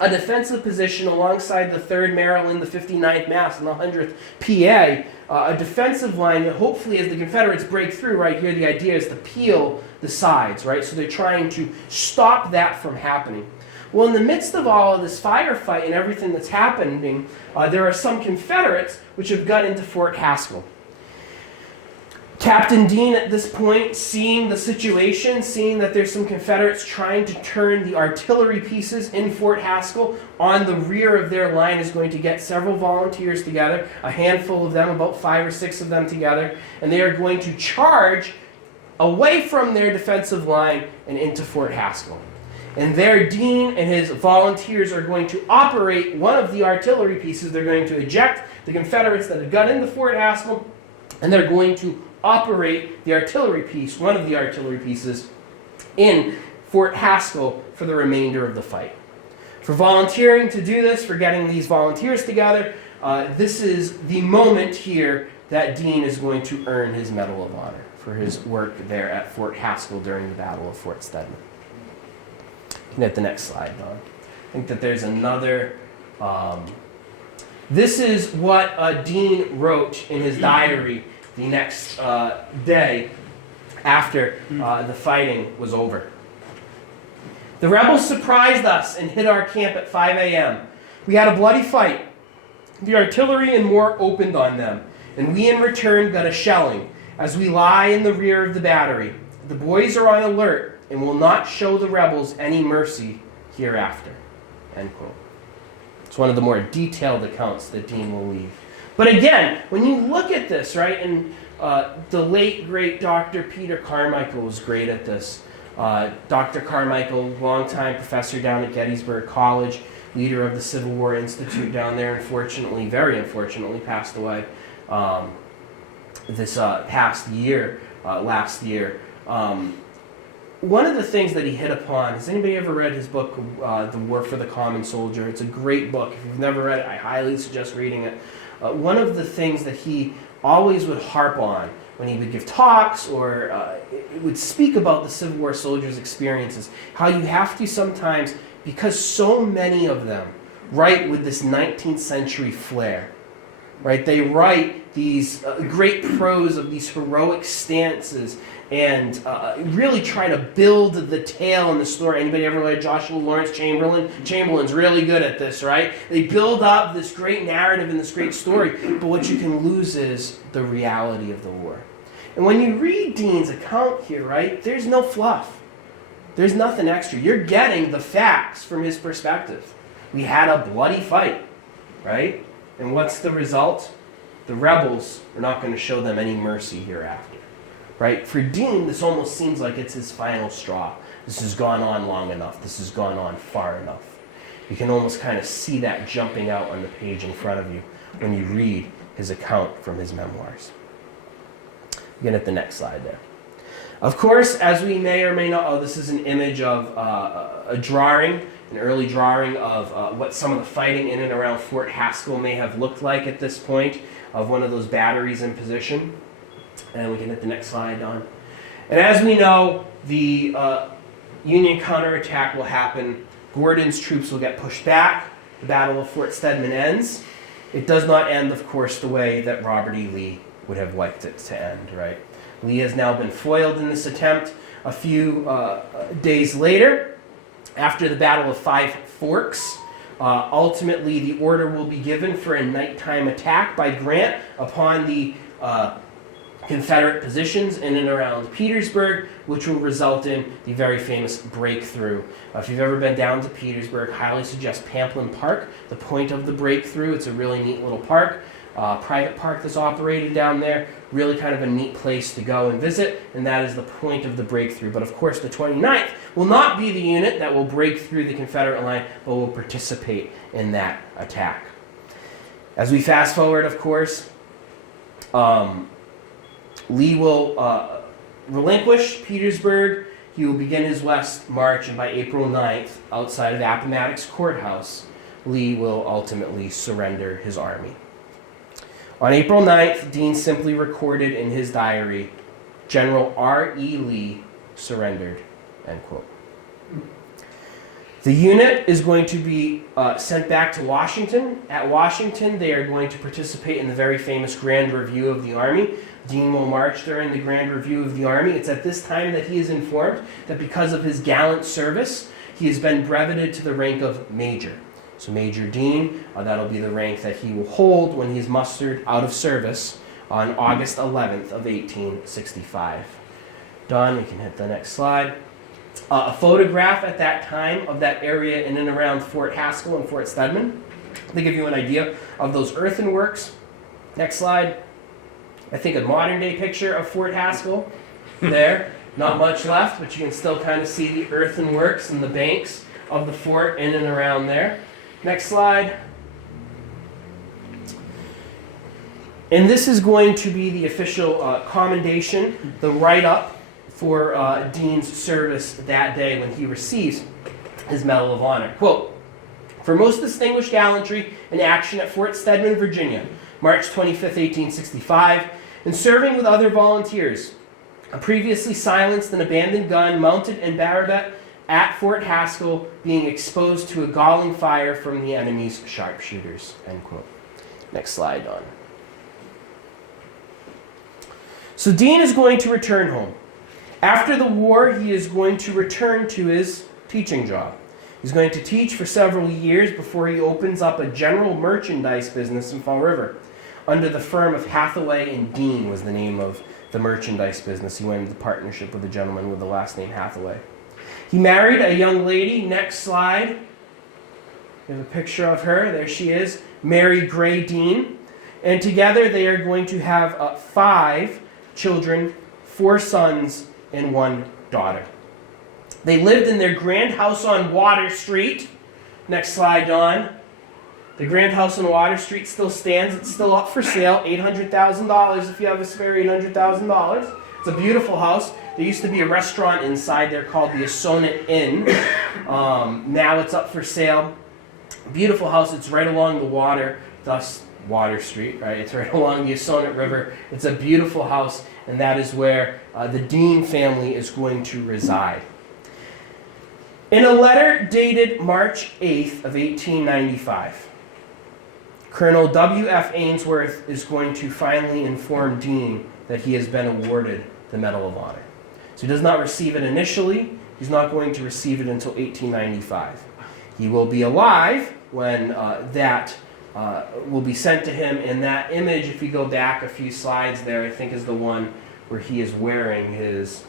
a defensive position alongside the 3rd Maryland, the 59th Mass, and the 100th PA, a defensive line that hopefully as the Confederates break through right here, the idea is to peel the sides, right? So they're trying to stop that from happening. Well, in the midst of all of this firefight and everything that's happening, there are some Confederates which have got into Fort Haskell. Captain Deane at this point, seeing the situation, seeing that there's some Confederates trying to turn the artillery pieces in Fort Haskell on the rear of their line, is going to get several volunteers together, a handful of them, about 5 or 6 of them together, and they are going to charge away from their defensive line and into Fort Haskell. And there, Deane and his volunteers are going to operate one of the artillery pieces. They're going to eject the Confederates that had got into Fort Haskell, and they're going to operate the artillery piece, one of the artillery pieces, in Fort Haskell for the remainder of the fight. For volunteering to do this, for getting these volunteers together, this is the moment here that Deane is going to earn his Medal of Honor for his work there at Fort Haskell during the Battle of Fort Stedman. You can hit the next slide, Don. I think that there's another... this is what Deane wrote in his diary the next day after the fighting was over. The rebels surprised us and hit our camp at 5 a.m. We had a bloody fight. The artillery and more opened on them, and we in return got a shelling as we lie in the rear of the battery. The boys are on alert and will not show the rebels any mercy hereafter. End quote. It's one of the more detailed accounts that Deane will leave. But again, when you look at this, right, and the late, great Dr. Peter Carmichael was great at this. Dr. Carmichael, longtime professor down at Gettysburg College, leader of the Civil War Institute down there, unfortunately, very unfortunately, passed away this past year, last year. One of the things that he hit upon, has anybody ever read his book, The War for the Common Soldier? It's a great book. If you've never read it, I highly suggest reading it. One of the things that he always would harp on when he would give talks or would speak about the Civil War soldiers' experiences, how you have to sometimes, because so many of them write with this 19th century flair, right? They write these great prose of these heroic stances and really try to build the tale and the story. Anybody ever read Joshua Lawrence Chamberlain? Chamberlain's really good at this, right? They build up this great narrative and this great story, but what you can lose is the reality of the war. And when you read Deane's account here, right, there's no fluff. There's nothing extra. You're getting the facts from his perspective. We had a bloody fight, right? And what's the result? The rebels are not going to show them any mercy hereafter. Right? For Deane, this almost seems like it's his final straw. This has gone on long enough. This has gone on far enough. You can almost kind of see that jumping out on the page in front of you when you read his account from his memoirs. Again, at the next slide there. Of course, as we may or may not, this is an image of a drawing, an early drawing of what some of the fighting in and around Fort Haskell may have looked like at this point, of one of those batteries in position. And we can hit the next slide, Don. And as we know, the Union counterattack will happen. Gordon's troops will get pushed back. The Battle of Fort Stedman ends. It does not end, of course, the way that Robert E. Lee would have liked it to end, right? Lee has now been foiled in this attempt. A few days later, after the Battle of Five Forks, ultimately the order will be given for a nighttime attack by Grant upon the Confederate positions in and around Petersburg, which will result in the very famous breakthrough. If you've ever been down to Petersburg, highly suggest Pamplin Park, the point of the breakthrough. It's a really neat little park, private park that's operated down there. Really kind of a neat place to go and visit, and that is the point of the breakthrough. But of course, the 29th will not be the unit that will break through the Confederate line, but will participate in that attack. As we fast forward, of course, Lee will relinquish Petersburg. He will begin his west march, and by April 9th, outside of Appomattox Courthouse, Lee will ultimately surrender his army. On April 9th, Deane simply recorded in his diary, General R.E. Lee surrendered, end quote. The unit is going to be sent back to Washington. At Washington, they are going to participate in the very famous Grand Review of the Army. Deane will march during the Grand Review of the Army. It's at this time that he is informed that because of his gallant service, he has been breveted to the rank of Major. So Major Deane, that'll be the rank that he will hold when he is mustered out of service on August 11th of 1865. Don, we can hit the next slide. A photograph at that time of that area in and around Fort Haskell and Fort Stedman to give you an idea of those earthworks. Next slide. I think a modern day picture of Fort Haskell there. Not much left, but you can still kind of see the earthworks and the banks of the fort in and around there. Next slide. And this is going to be the official commendation, the write-up for Deane's service that day when he receives his Medal of Honor. Quote, "For most distinguished gallantry in action at Fort Stedman, Virginia, March 25th, 1865, in serving with other volunteers, a previously silenced and abandoned gun mounted in Barabat at Fort Haskell being exposed to a galling fire from the enemy's sharpshooters," end quote. Next slide, Don. So Deane is going to return home. After the war, he is going to return to his teaching job. He's going to teach for several years before he opens up a general merchandise business in Fall River. Under the firm of Hathaway and Deane was the name of the merchandise business. He went into partnership with a gentleman with the last name Hathaway. He married a young lady. Next slide. We have a picture of her. There she is, Mary Gray Deane. And together they are going to have 5 children, 4 sons, and 1 daughter. They lived in their grand house on Water Street. Next slide, Don. The grand house on Water Street still stands. It's still up for sale. $800,000 if you have a spare $800,000. It's a beautiful house. There used to be a restaurant inside there called the Assonet Inn. Now it's up for sale. Beautiful house. It's right along the water, thus Water Street, right? It's right along the Assonet River. It's a beautiful house, and that is where the Deane family is going to reside. In a letter dated March 8th of 1895, Colonel W.F. Ainsworth is going to finally inform Deane that he has been awarded the Medal of Honor. So he does not receive it initially. He's not going to receive it until 1895. He will be alive when that will be sent to him. And that image, if you go back a few slides there, I think is the one where he is wearing his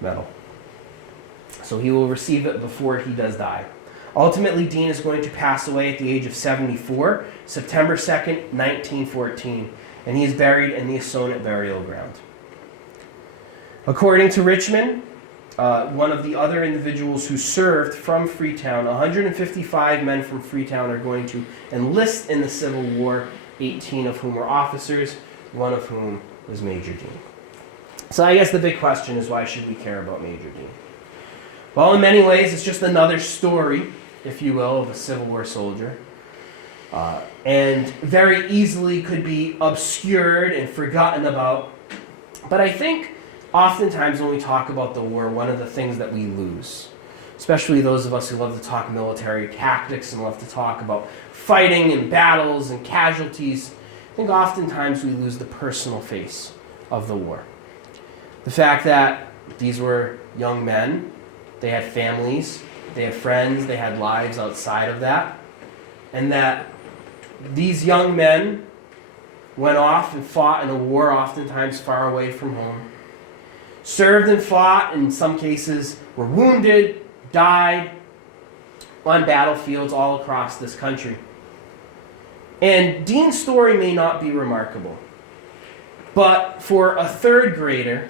medal. So he will receive it before he does die. Ultimately, Deane is going to pass away at the age of 74, September 2nd, 1914, and he is buried in the Assonet burial ground. According to Richmond, one of the other individuals who served from Freetown, 155 men from Freetown are going to enlist in the Civil War, 18 of whom were officers, one of whom was Major Deane. So I guess the big question is, why should we care about Major Deane? Well, in many ways, it's just another story, if you will, of a Civil War soldier. And very easily could be obscured and forgotten about. But I think oftentimes when we talk about the war, one of the things that we lose, especially those of us who love to talk military tactics and love to talk about fighting and battles and casualties, I think oftentimes we lose the personal face of the war. The fact that these were young men, they had families, they had friends, they had lives outside of that, and that these young men went off and fought in a war oftentimes far away from home, served and fought, in some cases were wounded, died on battlefields all across this country. And Deane's story may not be remarkable, but for a third grader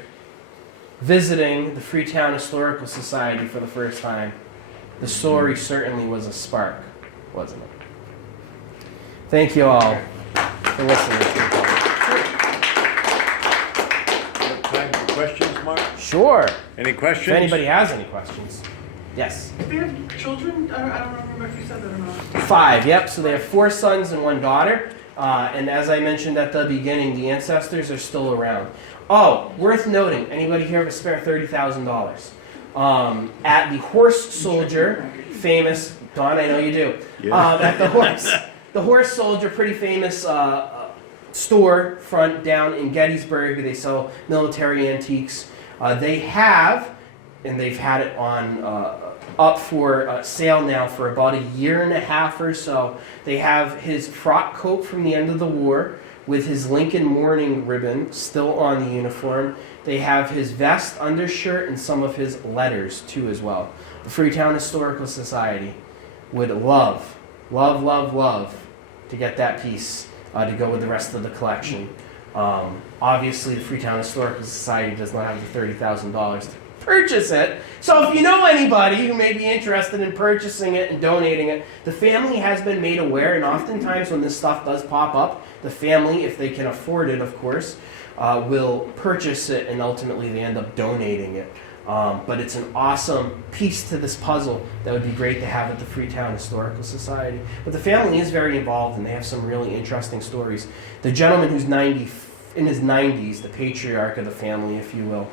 visiting the Freetown Historical Society for the first time, the story certainly was a spark, wasn't it? Thank you all for listening. Time for questions, Mark? Sure. Any questions? If anybody has any questions. Yes. Do they have children? I don't remember if you said that or not. 5, yep. So they have 4 sons and 1 daughter. And as I mentioned at the beginning, the ancestors are still around. Oh, worth noting, anybody here have a spare $30,000? At the Horse Soldier, famous, Don, I know you do. Yeah. At the Horse Soldier, pretty famous store front down in Gettysburg. They sell military antiques. They have, and they've had it on up for sale now for about a year and a half or so. They have his frock coat from the end of the war with his Lincoln mourning ribbon still on the uniform. They have his vest, undershirt, and some of his letters too as well. The Freetown Historical Society would love to get that piece to go with the rest of the collection. Obviously, the Freetown Historical Society does not have the $30,000 to purchase it. So if you know anybody who may be interested in purchasing it and donating it, the family has been made aware, and oftentimes when this stuff does pop up, the family, if they can afford it, of course, will purchase it, and ultimately they end up donating it. But it's an awesome piece to this puzzle that would be great to have at the Freetown Historical Society. But the family is very involved, and they have some really interesting stories. The gentleman who's in his 90s, the patriarch of the family, if you will,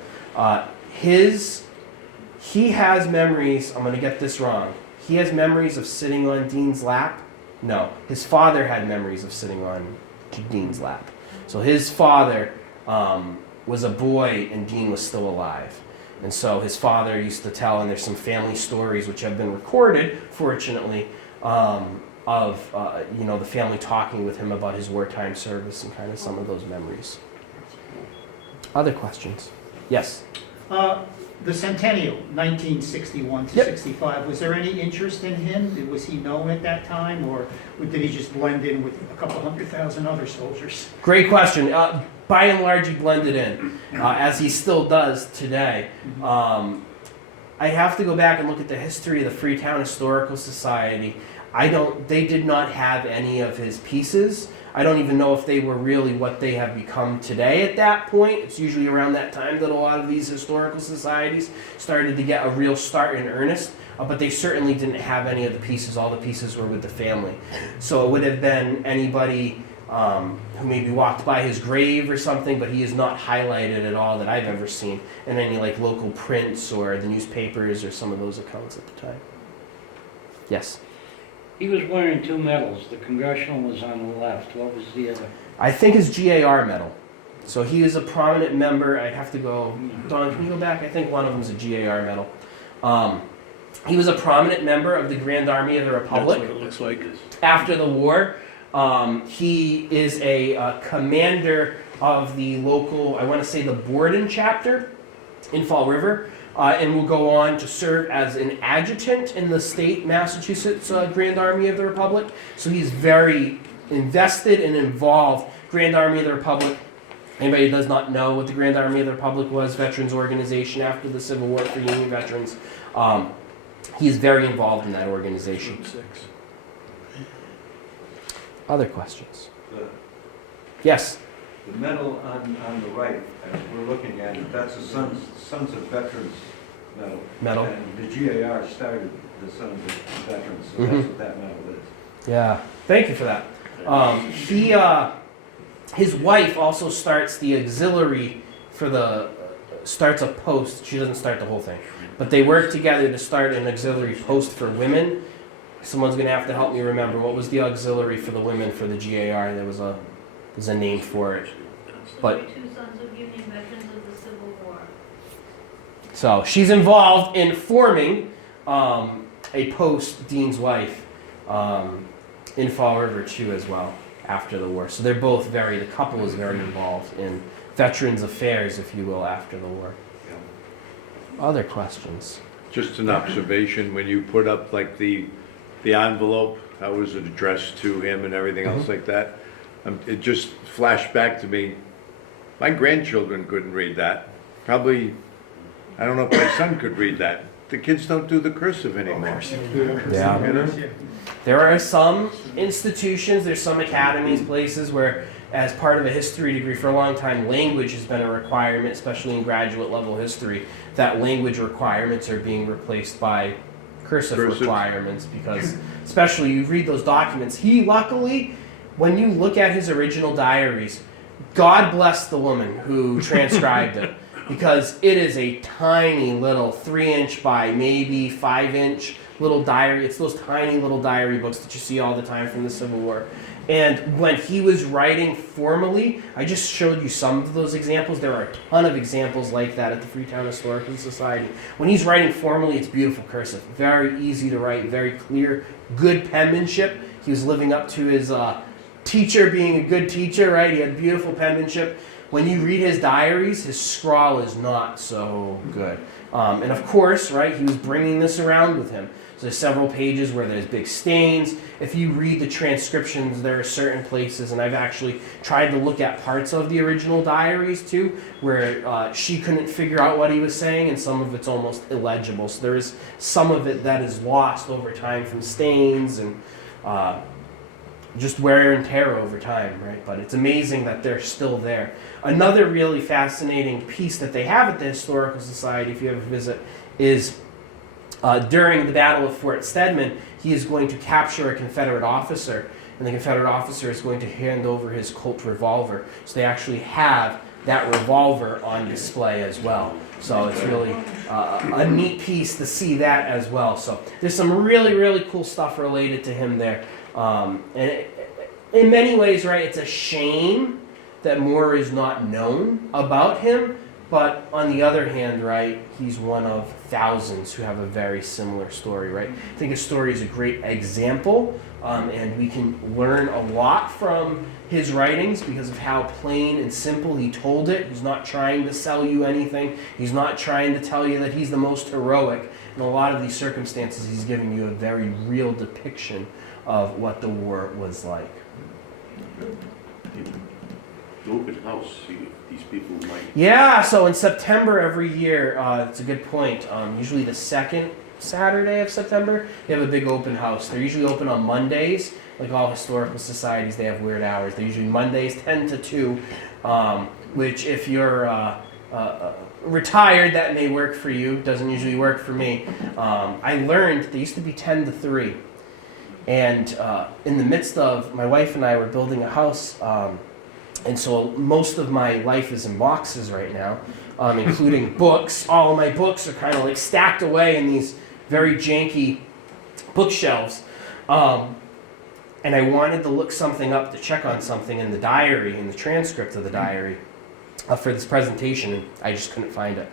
he has memories, I'm going to get this wrong, he has memories of sitting on Deane's lap. No, his father had memories of sitting on Deane's lap. So his father was a boy and Deane was still alive. And so his father used to tell, and there's some family stories which have been recorded, fortunately, of the family talking with him about his wartime service and kind of some of those memories. Other questions? Yes? The centennial, 1961 to 65, was there any interest in him? Was he known at that time, or did he just blend in with a couple 100,000 other soldiers? Great question. By and large, he blended in, as he still does today. I have to go back and look at the history of the Freetown Historical Society. They did not have any of his pieces. I don't even know if they were really what they have become today at that point. It's usually around that time that a lot of these historical societies started to get a real start in earnest. But they certainly didn't have any of the pieces. All the pieces were with the family. So it would have been anybody who maybe walked by his grave or something, but he is not highlighted at all that I've ever seen in any local prints or the newspapers or some of those accounts at the time. Yes? He was wearing 2 medals. The congressional was on the left. What was the other? I think his GAR medal. So he was a prominent member. I'd have to go. Don, can you go back? I think one of them is a GAR medal. He was a prominent member of the Grand Army of the Republic. That's what it looks like. After the war, he is a commander of the local, I want to say the Borden chapter in Fall River. And will go on to serve as an adjutant in the state Massachusetts Grand Army of the Republic. So he's very invested and involved. Grand Army of the Republic, anybody who does not know what the Grand Army of the Republic was, veterans organization after the Civil War for Union veterans. He's very involved in that organization. Other questions? Yes? The medal on the right, as we're looking at it, that's the Sons of Veterans medal. And the GAR started the Sons of Veterans, so that's what that medal is. Yeah, thank you for that. His wife also starts the auxiliary starts a post. She doesn't start the whole thing, but they work together to start an auxiliary post for women. Someone's gonna have to help me remember what was the auxiliary for the women for the GAR. There's a name for it, but. Two Sons of Union Veterans of the Civil War. So she's involved in forming a post, Deane's wife, in Fall River too as well after the war. So they're both the couple is very involved in veterans affairs, if you will, after the war. Other questions? Just an observation, when you put up like the envelope, how was it addressed to him and everything else like that? It just flashed back to me. My grandchildren couldn't read that. Probably, I don't know if my son could read that. The kids don't do the cursive anymore. Yeah. You know? There are some institutions, there's some academies, places where, as part of a history degree, for a long time, language has been a requirement, especially in graduate level history, that language requirements are being replaced by cursive requirements, because especially you read those documents. He luckily, when you look at his original diaries, God bless the woman who transcribed it, because it is a tiny little 3-inch by maybe 5-inch little diary. It's those tiny little diary books that you see all the time from the Civil War. And when he was writing formally, I just showed you some of those examples. There are a ton of examples like that at the Freetown Historical Society. When he's writing formally, it's beautiful cursive. Very easy to write, very clear, good penmanship. He was living up to his teacher being a good teacher, right? He had beautiful penmanship. When you read his diaries, his scrawl is not so good. And of course, right, he was bringing this around with him. So there's several pages where there's big stains. If you read the transcriptions, there are certain places, and I've actually tried to look at parts of the original diaries too, where she couldn't figure out what he was saying, and some of it's almost illegible. So there is some of it that is lost over time from stains and just wear and tear over time, right? But it's amazing that they're still there. Another really fascinating piece that they have at the Historical Society, if you ever visit, is during the Battle of Fort Stedman, he is going to capture a Confederate officer, and the Confederate officer is going to hand over his Colt revolver. So they actually have that revolver on display as well. So it's really a neat piece to see that as well. So there's some really, really cool stuff related to him there. And in many ways, right, it's a shame that more is not known about him. But on the other hand, right, he's one of thousands who have a very similar story, right? I think his story is a great example, and we can learn a lot from his writings because of how plain and simple he told it. He's not trying to sell you anything. He's not trying to tell you that he's the most heroic. In a lot of these circumstances, he's giving you a very real depiction of what the war was like. The open house, these people might... Yeah, so in September every year, it's a good point, usually the second Saturday of September, they have a big open house. They're usually open on Mondays, like all historical societies, they have weird hours. They're usually Mondays 10 to 2, which if you're retired, that may work for you. Doesn't usually work for me. I learned they used to be 10 to 3. And in the midst of, my wife and I were building a house, and so most of my life is in boxes right now, including books. All of my books are kind of like stacked away in these very janky bookshelves. And I wanted to look something up to check on something in the diary, in the transcript of the diary, for this presentation, and I just couldn't find it.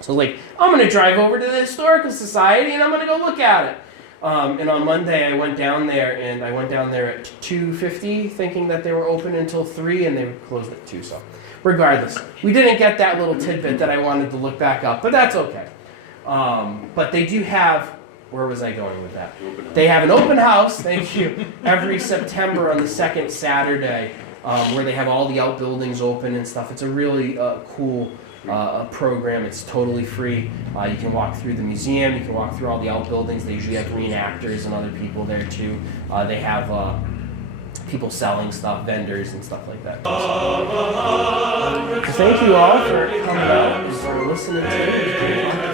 So I was like, I'm going to drive over to the Historical Society and I'm going to go look at it. And on Monday I went down there, and I went down there at 2:50 thinking that they were open until 3, and they were closed at 2. So regardless, we didn't get that little tidbit that I wanted to look back up, but that's okay. But they do have, where was I going with that? They have an open house, thank you, every September on the second Saturday, where they have all the outbuildings open and stuff. It's a really cool program. It's totally free. You can walk through the museum, you can walk through all the outbuildings. They usually have reenactors and other people there too. They have people selling stuff, vendors and stuff like that. So thank you all for coming out and for listening to me.